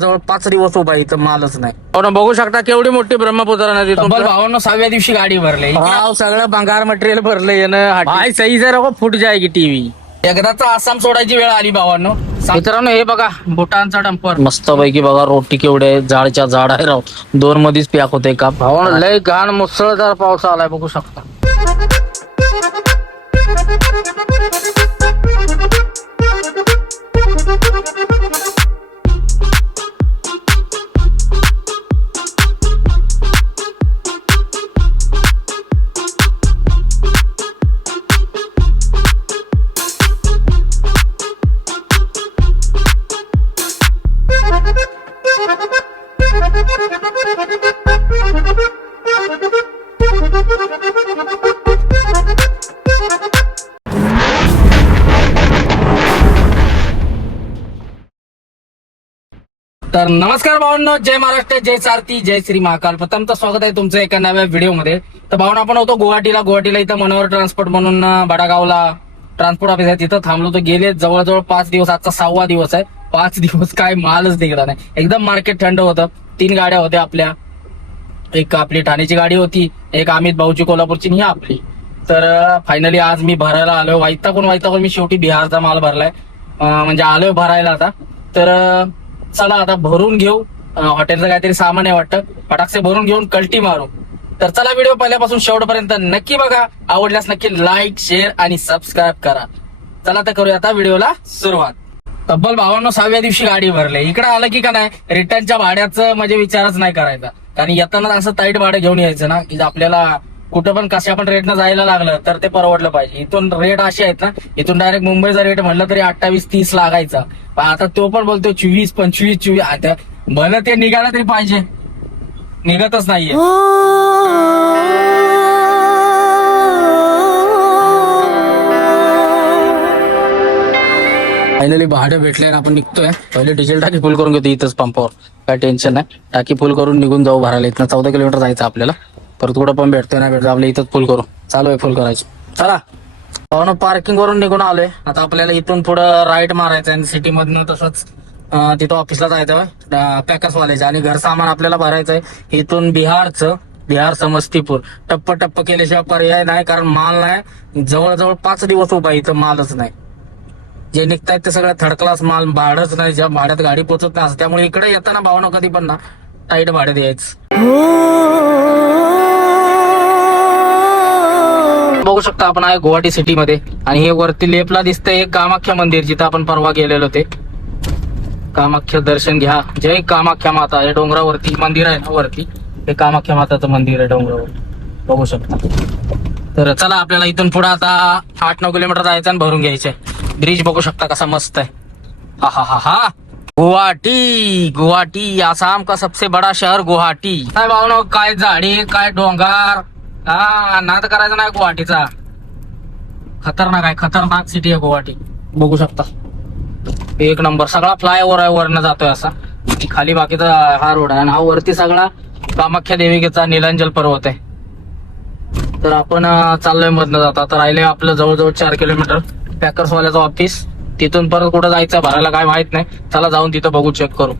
जवळ 5 दिवस उभा आहे, इथं मालच नाही. पण बघू शकता केवढी मोठी ब्रह्मपुत्रा नदी. तब्बल 52व्या दिवशी गाडी भरली. सगळं भंगार मटेरियल भरलं येणं. भाई सही जर फुट जायगी टीव्ही. एकदाच आसाम सोडायची वेळ आली भावांनो. मित्रांनो हे बघा भूटानचा डंपर मस्त पैकी बघा. रोटी केवढे झाडच्या झाड आहे राव. 2 मध्येच पॅक होते का भावानं. लय घाण मुसळधार पाऊस आलाय बघू शकता. तर नमस्कार भावांनो, जय महाराष्ट्र, जय सारथी, जय श्री महाकाल. प्रथमतः स्वागत आहे तुमचं एका नव्या व्हिडिओमध्ये. तर भावना आपण होतो गुवाहाटीला इथं मनोहर ट्रान्सपोर्ट म्हणून बडागावला ट्रान्सपोर्ट ऑफिस आहे, तिथं थांबलो. तर गेले जवळजवळ 5 दिवस. आजचा 6वा दिवस आहे. 5 दिवस काय मालच निघाला नाही. एकदम मार्केट थंड होतं. 3 गाड्या होत्या आपल्या. एक आपली ठाण्याची गाडी होती, एक अमित भाऊची कोल्हापूरची, ही आपली. तर फायनली आज मी भरायला आलोय. वैतागून मी शेवटी बिहारचा माल भरलाय, म्हणजे आलोय भरायला आता. तर चला आता भरून घेऊ. हॉटेलचं काहीतरी सामान आहे वाटतं, फटाकसे भरून घेऊन कल्टी मारू. तर चला व्हिडिओ पहिल्यापासून शेवटपर्यंत नक्की बघा. आवडल्यास नक्की लाईक, शेअर आणि सबस्क्राईब करा. चला तर करूया आता व्हिडिओला सुरुवात. तब्बल 52व्या दिवशी गाडी भरली. इकडे आलं की का नाही रिटर्नच्या भाड्याचं म्हणजे विचारच नाही करायचा. कारण येताना असं टाईट भाडं घेऊन यायचं ना की आपल्याला कुठं पण कशा पण रेटनं जायला लागलं तर ते परवडलं पाहिजे. इथून रेट असे आहेत ना, इथून डायरेक्ट मुंबईचा रेट म्हणलं तरी 28-30 लागायचा. पण आता तो पण बोलतो 24-25. आता भलं ते निघायला तरी पाहिजे, निघतच नाहीये. फायनली भाडं भेटले आणि आपण निघतोय. पहिले डिझेल टाकी फुल करून घेतो इथंच पंपावर, काय टेन्शन नाही. टाकी फुल करून निघून जाऊ भरायला. इथनं 14 किलोमीटर जायचं आपल्याला. परत कुठं पण भेटतोय ना भेटतो आपल्या इथंच फुल करू. चालू आहे फुल करायची. चला पार्किंग वरून निघून आलोय. आता आपल्याला इथून पुढं राईट मारायचं आणि सिटी मधनं तसंच तिथं ऑफिसला जायचं पॅकर्स वाल्याचं. आणि घर सामान आपल्याला भरायचंय इथून बिहार समस्तीपूर. टप्प केल्याशिवाय पर्याय नाही, कारण माल नाही. जवळजवळ 5 दिवस उभा आहे, इथं मालच नाही. जे निघतायत ते सगळं थर्ड क्लास माल, भाडंच नाही. ज्या भाड्यात गाडी पोहोचत नाही, त्यामुळे इकडे येताना भावना कधी पण ना टाईट भाडे द्यायचं. बघू शकता आपण आहे गुवाहाटी सिटी मध्ये. आणि हे वरती लेपला दिसतंय एक कामाख्या मंदिर, जिथं आपण परवा गेलेलो ते. कामाख्या दर्शन घ्या. जय कामाख्या माता. हे डोंगरावरती मंदिर आहे ना वरती, हे कामाख्या माताचं मंदिर आहे डोंगरावर, बघू शकता. तर चला आपल्याला इथून पुढे आता 8-9 किलोमीटर जायचं आणि भरून घ्यायचंय. ब्रिज बघू शकता कसा मस्त आहे. हा गुवाहाटी आसाम का सबसे बडा शहर गुवाहाटी. काय भावना, काय झाडी, काय डोंगर. नाद करायचा नाही गुवाहाटीचा. खतरनाक सिटी आहे गुवाहाटी, बघू शकता. एक नंबर. सगळा फ्लायओव्हर आहे, वरनं जातोय असा. खाली बाकीचा हा रोड आहे आणि हा वरती सगळा कामाख्या देविकेचा निलांजल पर्वत आहे. तर आपण चाललोय मधनं जाता. तर राहिले आपलं जवळजवळ 4 किलोमीटर पॅकर्स वाल्याचं ऑफिस. तिथून परत कुठं जायचं भरायला काय माहित नाही. चला जाऊन तिथं बघू, चेक करू.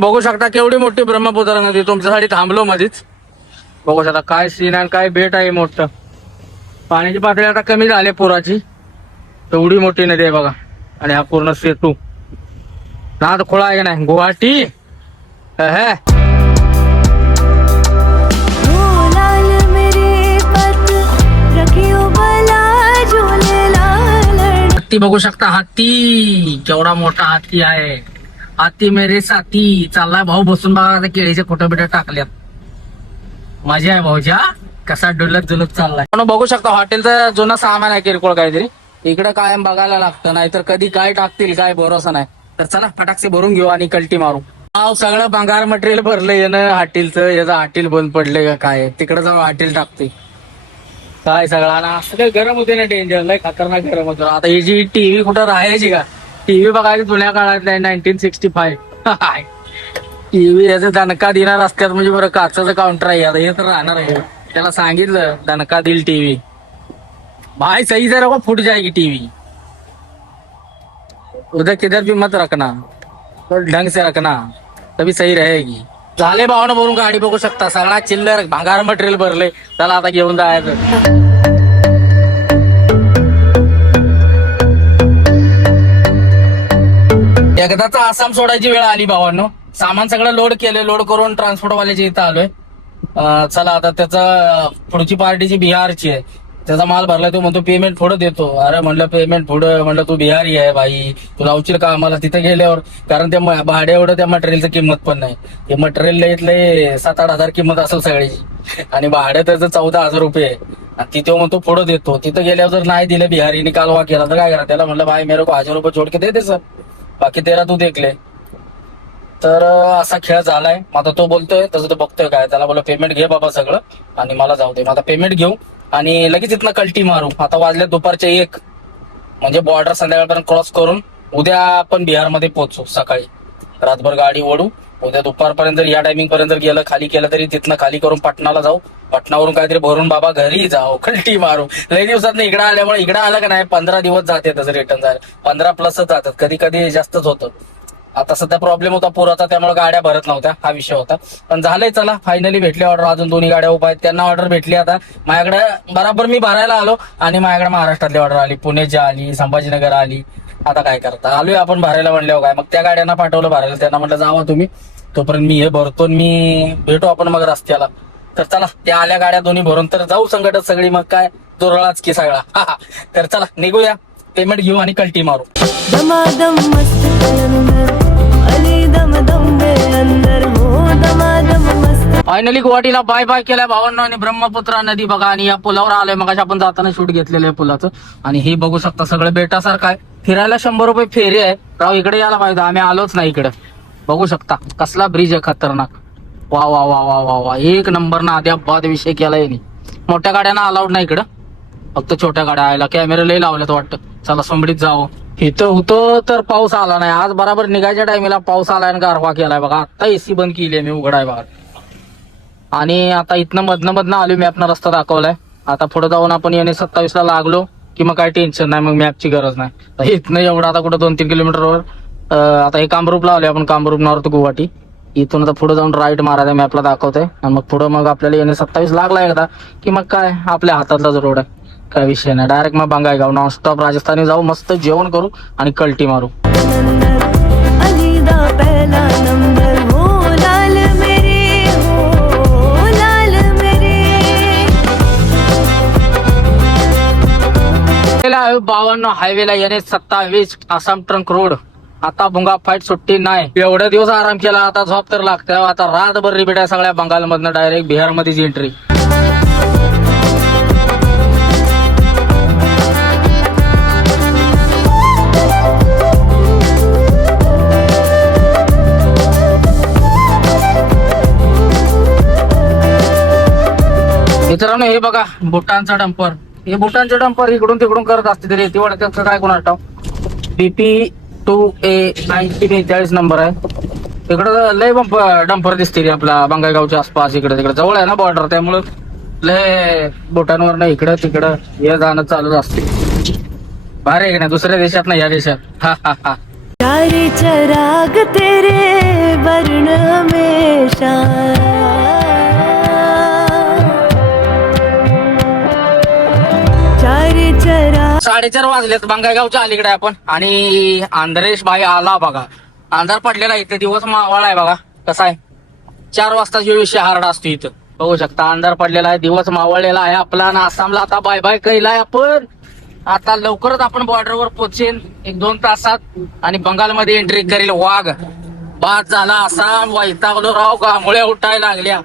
बघू शकता केवढी मोठी ब्रह्मपुत्रा नदी. तुमच्यासाठी थांबलो मध्येच. बघू शकता काय सीन आणि काय बेट आहे मोठं. पाण्याची पातळी आता कमी झाली पुराची. एवढी मोठी नदी आहे बघा. आणि हा पूर्ण सेतू. नाद खोळा आहे का नाही गुवाहाटी. हत्ती बघू शकता. हत्ती केवढा मोठा हत्ती आहे. हाती मेरे साथी. चाललाय भाऊ बसून बघा. आता केळीचे फोटो बिटो टाकल्यात. मजा आहे भाऊच्या. कसा डुलत चाललाय. बघू शकता हॉटेलचं जुनं सामान आहे किरकोळ काहीतरी. इकडे कायम बघायला लागतं, नाहीतर कधी काय टाकतील काय भरोसा नाही. तर चला फटाकसे भरून घेऊ आणि कल्टी मारू. सगळं भंगार मटेरियल भरलं येणं हॉटेलचं. याचं हॉटेल बंद पडलंय का काय, तिकडे जाऊन हॉटेल टाकते काय सगळा ना. असं काही गरम होते ना, डेंजर लय खतरनाक गरम होतं. आता ही जी टीव्ही कुठं राहायची का, टीव्ही बघायची जुन्या काळातल्या 1965. टीव्ही याचा दणका देणार असतात म्हणजे बरं. काचाचं काउंटर आहे आता, हे तर राहणार आहे. त्याला सांगितलं दणका दिल टीवी, भाई सही से रखो फूट जाएगी टीवी, उधर किधर भी मत रखना, तो ढंग से रखना तभी सही रहेगी. झाले भावना भरून गाडी बघू शकता, सगळा चिल्लर भांगार मटेरियल भरले. त्याला आता घेऊन जायचं. एकदाचा आसाम सोडायची वेळ आली भावांनो. सामान सगळं लोड केलं, लोड करून ट्रान्सपोर्ट वाल्याच्या इथं आलोय. चला आता त्याचा पुढची पार्टीची बिहारची आहे, त्याचा माल भरलाय. तो म्हणतो पेमेंट पुढं देतो. अरे म्हणलं पेमेंट पुढं, म्हणलं तू बिहारी आहे भाई, तू लावशील का आम्हाला तिथे गेल्यावर? कारण त्या भाड्या एवढं त्या मटेरियलची किंमत पण नाही. ते मटेरियल इथले 7-8 हजार किंमत असेल सगळ्याची, आणि भाडं त्याचं 14,000 रुपये आहे. आणि तिथे म्हणतो पुढं देतो. तिथं गेल्यावर जर नाही दिले बिहारीने कालवा केला तर काय करा? त्याला म्हणलं भाई मेरे को 1000 रुपये जोड के दे दे सर, बाकी तेरा तू देखले. तर असा खेळ झालाय. मग आता तो बोलतोय तसं तो बघतोय काय, त्याला बोला पेमेंट घे बाबा सगळं आणि मला जाऊ दे. मग आता पेमेंट घेऊ आणि लगेच इथनं कल्टी मारू. आता वाजले दुपारचे 1, म्हणजे बॉर्डर संध्याकाळपर्यंत क्रॉस करून उद्या आपण बिहारमध्ये पोहोचू. सकाळी रातभर गाडी ओढू, उद्या दुपारपर्यंत जर या टायमिंग पर्यंत जर गेलं खाली केलं तरी तिथनं खाली करून पटनाला जाऊ. पटनावरून काहीतरी भरून बाबा घरी जाऊ, कल्टी मारू. लई दिवसात इकडे आल्यामुळे इकडे आलं का नाही 15 दिवस जाते तसं रिटर्न जायला, 15+ जातात, कधी कधी जास्तच होतं. आता सध्या प्रॉब्लेम होता पुराचा, त्यामुळे गाड्या भरत नव्हत्या, हा विषय होता. पण झालंय, चला फायनली भेटली ऑर्डर. अजून 2 गाड्या उभ्या आहेत, त्यांना ऑर्डर भेटली. आता माझ्याकडे बराबर मी भरायला आलो आणि माझ्याकडे महाराष्ट्रातली ऑर्डर आली, पुण्याची आली, संभाजीनगर आली. आता काय करता, आलोय आपण भरायला म्हणल्यावर काय. मग त्या गाड्यांना पाठवलं भरायला, त्यांना म्हटलं जावा तुम्ही, तोपर्यंत मी हे भरतो, मी भेटू आपण मग रस्त्याला. तर चला त्या आल्या गाड्या दोन्ही भरून तर जाऊ संकटच सगळी, मग काय दुरळाच की सगळा. तर चला निघूया, पेमेंट घेऊ आणि कल्टी मारू. दमादम मस्त कलंदर अली दम दम दे अंदर हो दमादम मस्त. फायनली गुवाहाटीला बाय बाय केलाय भावांनो. आणि ब्रह्मपुत्रा नदी बघा, आणि या पुलावर आलोय. मग आपण जाताना शूट घेतलेलं आहे पुलाचं. आणि हे बघू शकता सगळं बेटासारखं आहे. फिरायला 100 रुपये फेरी आहे. राव इकडे यायला पाहिजे, आम्ही आलोच नाही इकडे. बघू शकता कसला ब्रिज आहे खतरनाक. वा वा वा वा वा वा, एक नंबर ना. आद्या बाद विषय केलाय. मोठ्या गाड्यांना अलाउड नाही इकडं, फक्त छोट्या गाड्या आयला. कॅमेरे लई लावलेत वाटतं. चला सोंबडीत जावं. इथं होतं तर पाऊस आला नाही. आज बराबर निघायच्या टायमीला पाऊस आलाय आणि गारवा केलाय बघा. आता एसी बंद केली मी, उघडाय बघा. आणि आता इथनं मधनं आलो, मॅपनं रस्ता दाखवलाय. आता पुढे जाऊन आपण याने 27 ला लागलो की मग काय टेन्शन नाही, मग मॅपची गरज नाही. इथनं एवढं आता कुठं 2-3 किलोमीटरवर आता हे कामरूपला आलोय आपण, कामरूप नॉर्थ गुवाहाटी. इथून आता पुढे जाऊन राईट मारायचा, मॅपला दाखवतोय. आणि मग पुढं मग आपल्याला याने 27 लागला एकदा की मग काय आपल्या हातातलाच रोड आहे, काय विषय नाही. डायरेक्ट मग बंगाईगाव नॉनस्टॉप राजस्थानी जाऊ, मस्त जेवण करू आणि कल्टी मारू. अली दा पहला नंबर हो लाल मेरे, हो लाल मेरे. 52 हायवेला याने 27 आसाम ट्रंक रोड. आता भुंगा फाईट सुट्टी नाही. एवढे दिवस आराम केला, आता झोप तर लागते. आता रातभर रिपीट आहे सगळ्या बंगालमधनं डायरेक्ट बिहारमध्येच एंट्री. मित्रांनो हे बघा भूटानचा डंपर. हे भूटानचे डंपर इकडून तिकडून करत असते, तरी येते वाटत काय कोणाला ठाव. BP2A 9042 नंबर आहे. इकडं लय डंपर दिसते रे आपला बंगाईगावच्या आसपास, इकडे तिकडे जवळ आहे ना बॉर्डर, त्यामुळं लय भूटानवर ना इकडं तिकडं हे जाणं चालूच असते. भारी आहे की नाही, दुसऱ्या देशात ना या देशात. हा हा हा. प्यारे चराग तेरे वर्ण हमेशा. चारे चरा 4:30 वाजलेत, बंगाईगावच्या अलीकडे आपण. आणि आंध्रेश भाई आला बघा. अंधार पडलेला इथे, दिवस मावळा आहे बघा. कसा आहे 4 वाजता जो विषय हार्ड असतो इथं, बघू शकता. अंधार पडलेला आहे, दिवस मावळलेला आहे आपला. आणि आसामला आता बाय बाय केलाय आपण. आता लवकरच आपण बॉर्डरवर पोहोचेन 1-2 तासात, आणि बंगालमध्ये एंट्री करेल वाघ. बाद झाला आसाम, वैतागलो राव, गामुळ्या उठायला लागल्या.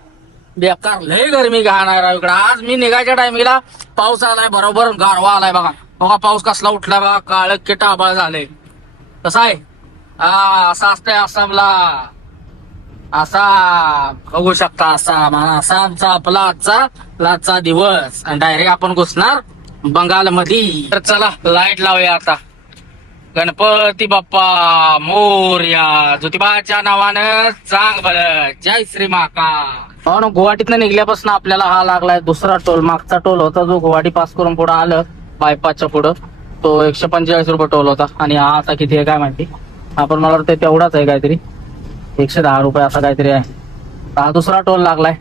बेकार लय गरमी घाणार राव इकडं. आज मी निघायच्या टायमिंगला पाऊस आलाय, बरोबर गारवा आलाय बघा. बघा पाऊस कसला उठलाय बघा, काळ किटा आबाळ झालंय. कसं आहे असा असतंय आसामला. असा बघू शकता आसामचा आपला आजचा दिवस. आणि डायरेक्ट आपण घुसणार बंगाल मध्ये. तर चला लाईट लावूया आता. गणपती बाप्पा मोरया. ज्योतिबाच्या नावानं चांग भलं. जय श्री महाकाल. हो ना, गुवाहाटीतनं निघल्यापासून आपल्याला हा लागलाय दुसरा टोल. मागचा टोल होता जो गुवाहाटी पास करून पुढे आलं बायपासच्या पुढं, तो 145 रुपये टोल होता. आणि हा आता किती आहे काय माहिती, आपण मला वाटतं तेवढाच आहे काहीतरी, 110 रुपये असा काहीतरी आहे. हा दुसरा टोल लागलाय.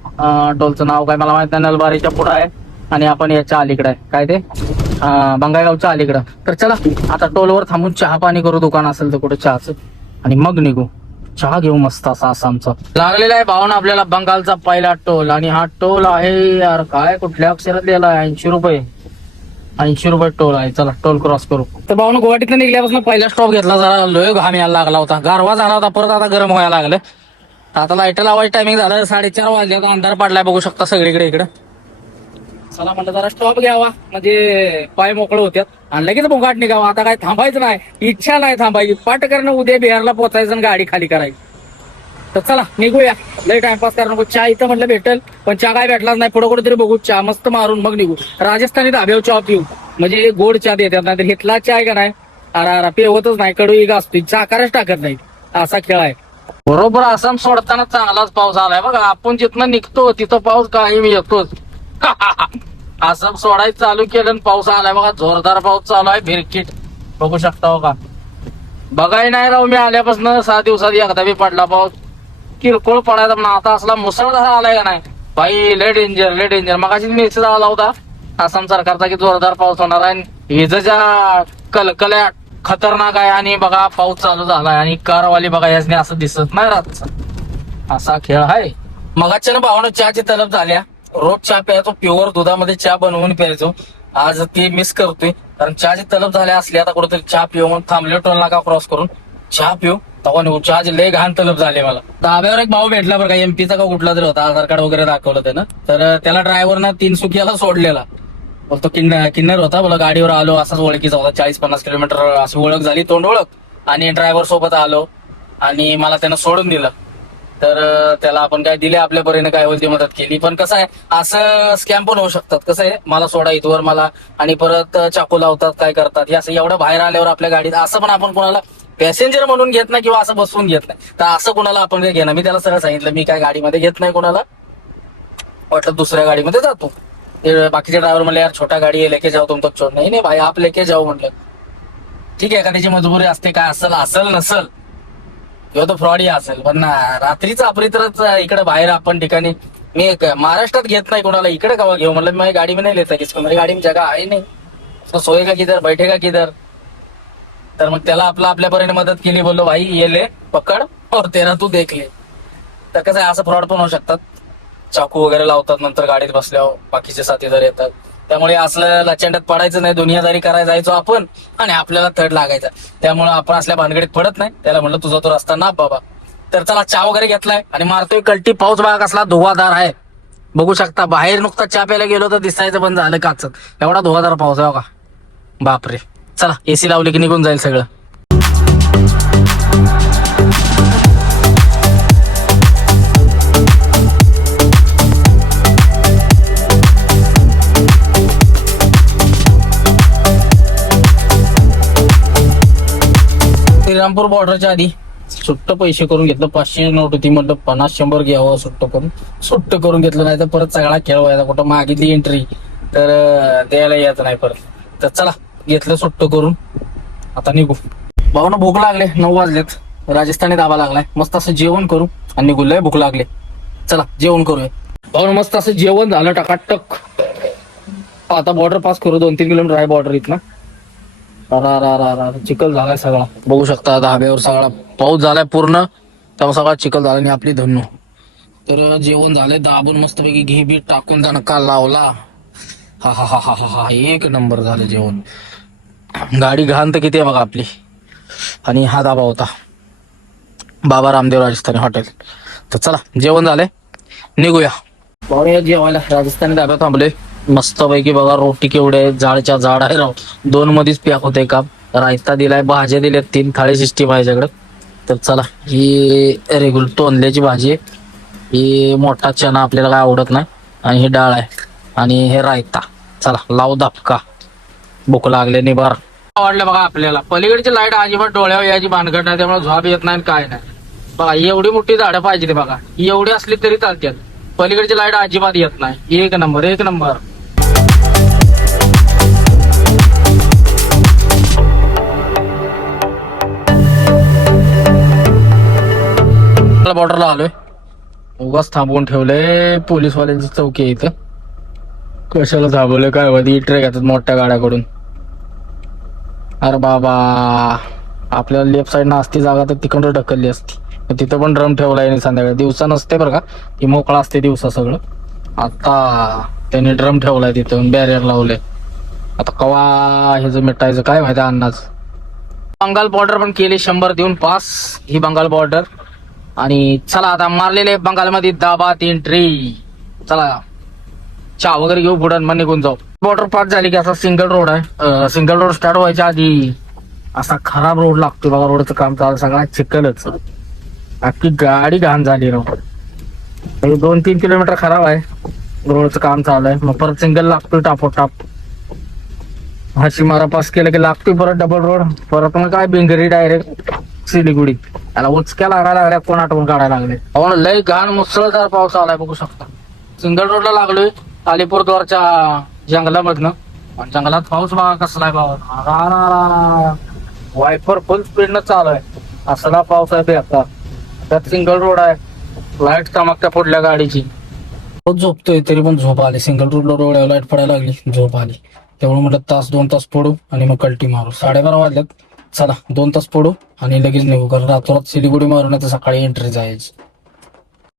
टोलचं नाव काय मला माहित नाही. नलबारीच्या पुढे आहे आणि आपण याच्या अलीकडे आहे, काय ते बंगाईगावच्या अलीकडं. तर चला आता टोलवर थांबून चहा पाणी करू, दुकान असेल तर कुठे चहाचं, आणि मग निघू चहा घेऊ मस्त असा आसामचा. लागलेला आहे भावना आपल्याला बंगालचा पहिला टोल. आणि हा टोल आहे यार काय कुठल्या अक्षरात लिहिला आहे, 80 रुपये. 80 रुपये टोल आहे. चला टोल क्रॉस करू. तर भावना गुवाहाटीतनं निघल्यापासून पहिला स्टॉप घेतला, जरा लोय घाम यायला लागला होता, गारवा झाला होता, परत आता गरम व्हायला लागलं. आता लाईट लावायचं टायमिंग झालं, 4:30 वाजले, आता अंधार पडलाय बघू शकता सगळीकडे इकडे. चला म्हणलं जरा स्टॉप घ्यावा, म्हणजे पाय मोकळे होत्यात आणि लगेच मुंगाट निघावा. आता काय थांबायचं नाही, इच्छा नाही थांबायची, पाट करणं, उद्या बिहारला पोचायचं आणि गाडी खाली करायची. तर चला निघूया, लय टाइमपास करा नको. चहा इथं म्हटलं भेटेल, पण चहा काय भेटलाच नाही. पुढे कुठेतरी बघू, चहा मस्त मारून मग निघू. राजस्थानी धाब्यावर चहा पिऊ, म्हणजे गोड चहा देतात, नाही तर घेतला चहा आहे का नाही अरा पेवतच नाही, कडू एक असतो, साखरच टाकत नाही, असा खेळ आहे. बरोबर आसाम सोडताना चांगलाच पाऊस आलाय बघा. आपण जिथनं निघतो तिथं पाऊस कायम येतोच. आसाम सोडायचं चालू केलं आणि पाऊस आलाय बघा, जोरदार पाऊस चालू आहे, भिरकीट बघू शकता हो का. बघाय नाही राहू मी आल्यापासून 6 दिवसात एकदा बी पडला पाऊस, किरकोळ पडायचा. पण आता असला मुसळधार आलाय का नाही भाई, लय डेंजर लय डेंजर. मगाशी मेसेज आला होता आसाम सरकारचा की जोरदार पाऊस होणार आहे, विजेच्या कलकल्या खतरनाक आहे. आणि बघा पाऊस चालू झालाय आणि कारवाली बघा यासने असं दिसत नाही रातचा, असा खेळ आहे. मगाच्या ना भावानं चहाची तलब झाल्या, रोज चहा प्यायचो, प्युअर दुधामध्ये चहा बनवून प्यायचो. आज ते मिस करतोय, कारण चहाची तलब झाल्या असली. आता कुठेतरी चहा पिऊ म्हणून थांबले टोल नाका क्रॉस करून, चहा पिऊ तेव्हा निघू. चहाची लय घाण तलब झाली मला. धाब्यावर एक भाऊ भेटला बरं का, एमपीचा का कुठला तरी होता, आधार कार्ड वगैरे दाखवलं त्यानं. तर त्याला ड्रायव्हरनं 3 सुकियाला सोडलेला, तो किन्नर होता. बोला गाडीवर आलो, असाच ओळखीचा होता, 40-50 किलोमीटर अशी ओळख झाली, तोंड ओळख. आणि ड्रायव्हर सोबत आलो आणि मला त्यानं सोडून दिलं. तर त्याला आपण काय दिले आपल्या परीने काय होईल ती मदत केली. पण कसं आहे, असं स्कॅम पण होऊ शकतात. कसं आहे, मला सोडा इथवर मला, आणि परत चाकू लावतात, काय करतात, हे असं एवढं बाहेर आल्यावर आपल्या गाडीत असं पण आपण कोणाला पॅसेंजर म्हणून घेत नाही किंवा असं बसवून घेत नाही. तर असं कोणाला आपण काय घेणार. मी त्याला सरळ सांगितलं मी काय गाडीमध्ये घेत नाही कोणाला, वाटलं दुसऱ्या गाडीमध्ये जातो. ते बाकीचे ड्रायव्हर म्हणले यार छोटा गाडी आहे, लेके जाऊ तुम तक छोड. नाही भाई आप लेके जाऊ म्हणलं. ठीक आहे, एखाद्याची मजबुरी असते, काय असल नसल किंवा तो फ्रॉड असेल, पण रात्रीच अपरित्रच इकडे बाहेर आपण ठिकाणी मी महाराष्ट्रात घेत नाही कोणाला, इकडे कवा घेऊ म्हणलं. मी गाडी में नाही लेता किसको, मेरी गाडी में जगह आहे नाही, तो सोएगा किधर बैठेगा किधर. तर मग त्याला आपल्यापर्यंत मदत केली, बोललो भाई ये ले पकड और तेरा तू देख ले. तर कसं आहे, असं फ्रॉड पण होऊ शकतात, चाकू वगैरे लावतात नंतर गाडीत बसल्यावर, बाकीचे साथीदार येतात. त्यामुळे असलं लचंडात पडायचं नाही, दुनियादारी करायला जायचो आपण आणि आपल्याला थर्ड लागायचा. त्यामुळे आपण असल्या भानगडीत पडत नाही. त्याला म्हणलं तुझा तो रस्ता ना बाबा. तर चला चहा वगैरे घेतलाय आणि मारतोय कल्टी. पाऊस बघा कसला धुवाधार आहे, बघू शकता. बाहेर नुकता चहा प्यायला गेलो तर दिसायचं पण झालं काचत, एवढा धुवाधार पाऊस आहे बघा, बापरे. चला एसी लावली की निघून जाईल सगळं. श्रीरामपूर बॉर्डरच्या आधी सुट्ट पैसे करून घेतलं, 500 नोट होती, म्हटलं 50-100 घ्यावं सुट्ट करून घेतलं. नाही तर परत सगळा खेळ व्हायचा, कुठं मागितली एंट्री तर द्यायला यायचं नाही परत. तर चला घेतलं सुट्ट करून, आता निघू. भाऊना भूक लागले, 9 वाजलेत, राजस्थानी दाबा लागलाय. मस्त असं जेवण करू आणि निघू, लय भूक लागले. चला जेवण करूया. भाऊन मस्त असं जेवण झालं टकाटक. आता बॉर्डर पास करू, 2-3 किलोमीटर आहे बॉर्डर इथनं. चिखल झालाय सगळा, बघू शकता धाब्यावर सगळा पाऊस झालाय पूर्ण, त्यामुळे सगळा चिखल झाला. आणि आपली धन्नू तर जेवण झालंय, दाबून मस्तपैकी घी बीट टाकून दणका लावला. हा हा हा हा हा, एक नंबर झालं जेवण. गाडी घाण तर किती आहे बघा आपली. आणि हा धाबा होता बाबा रामदेव राजस्थानी हॉटेल. तर चला जेवण झालंय, निघूया. भाऊ जेवायला राजस्थानी धाब्यात थांबले. मस्त पैकी बघा, रोटी केवढे जाडच्या जाड आहे राव, 2 मध्येच पॅक होते काम. रायता दिलाय, भाज्या दिल्यात, 3 थाळी सिस्टीम आहे सगळं. तर चला, ही रेग्युलर तोंडल्याची भाजी आहे, ही मोठा चना आपल्याला काय आवडत नाही, आणि ही डाळ आहे, आणि हे रायता. चला लाव धपका, भूक लागले निभार. आवडलं बघा आपल्याला. पलीकडची लाईट अजिबात डोळ्यावर यायची भानगड नाही, त्यामुळे झोप येत नाही काय नाही. बघा एवढी मोठी झाडं पाहिजे ते बघा, एवढी असली तरी चालतात. पलीकडची लाईट अजिबात येत नाही. एक नंबर एक नंबर. बॉर्डरला आलोय. उगाच थांबवून ठेवलंय पोलीसवाल्यांची चौकी आहे इथं. कशाला थांबवलंय काय माहिती. ट्रेक येतात मोठ्या गाड्याकडून. अरे बाबा, आपल्याला लेफ्ट साईड असती जागा तर तिकडं ढकलली असती. तिथं पण ड्रम ठेवलाय नाही. संध्याकाळी दिवसा नसते बरं का, ही मोकळा असते दिवसा सगळं. आता त्यांनी ड्रम ठेवलाय तिथं, बॅरियर लावले. आता कवा हे जे मिटायचं काय माहिती अंदाज. बंगाल बॉर्डर पण केली 100 देऊन पास. ही बंगाल बॉर्डर. आणि चला आता मारलेले बंगालमध्ये दाबा 3 ट्री. चला चहा वगैरे घेऊ पुढं मग निघून जाऊ. बॉर्डर पास झाली की असा सिंगल रोड आहे. सिंगल रोड स्टार्ट व्हायच्या आधी असा खराब रोड लागतो बघा. रोडचं काम चालू सगळा चिखलच. अख्खी गाडी घाण झाली राव. 2-3 किलोमीटर खराब आहे. रोडचं काम चालू आहे. मग परत सिंगल लागतोय टापोटाप. हाशीमारा पास केलं की लागतोय परत डबल रोड. परत मग काय बिंगरी डायरेक्ट सिलिगुडी. त्याला उचक्या लागायला लागल्या, कोण आठवण काढायला लागले. अहो लय घाण मुसळधार पाऊस आलाय बघू शकता. सिंगल रोडला लागलोय अलिपूरद्वारच्या जंगलामधनं. आणि जंगलात पाऊस बघा कसलाय बाबा. वायफर फुल स्पीड न चालू आहे. असला पाऊस आहे ते आता. त्यात सिंगल रोड आहे. लाईट चमकत्या पुढल्या गाडीची. झोपतोय तरी पण झोप आली. सिंगल रोड लाईट पडायला लागली, झोप आली. तेवढं म्हटलं 1-2 तास पडू आणि मग कल्टी मारू. 12:30 वाजल्यात. चला 2 तास पडू आणि लगेच निघू. कारण रातोरात सिलिगुडी मारून तर सकाळी एंट्री जायची.